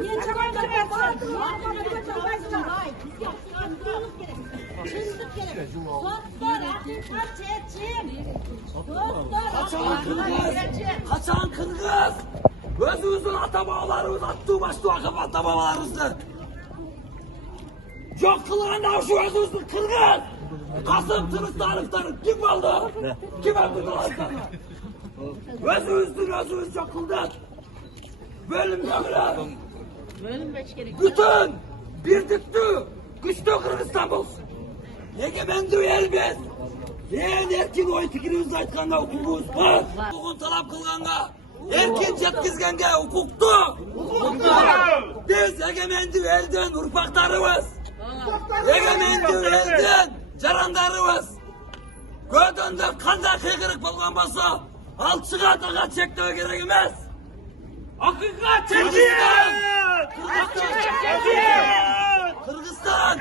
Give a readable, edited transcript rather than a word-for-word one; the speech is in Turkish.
Niye çabalda yapıyorsun? Çizdik gerek. Doktor, hakikat çeçim. Kaçan Kırgız! Özümüzün atabalarımız attığı başlı akıp atabalarımızdır. Çok kılığın avşı özümüzün Kırgız! Kasım tırık tarıkları kim aldı? Kim öldürdü tarıkları? Özümüz çok kıldık. Bölüm devre. Bütün birlikte güçlü Kırgızstan'ız. Egemendir elbet. Erkin oy fikrimizni aytqanda hukukumuz var. Bugün talap kılganga, erkin yetkizgenge hukuktu. Biz egemendir elden urpaklarımız. Egemendir elden jaranlarımız. Gödünde kanday kıygırık bolgan bolsa, alçıga daga çektiğe gerek emez. Hakikat çekin! Kırgızstan!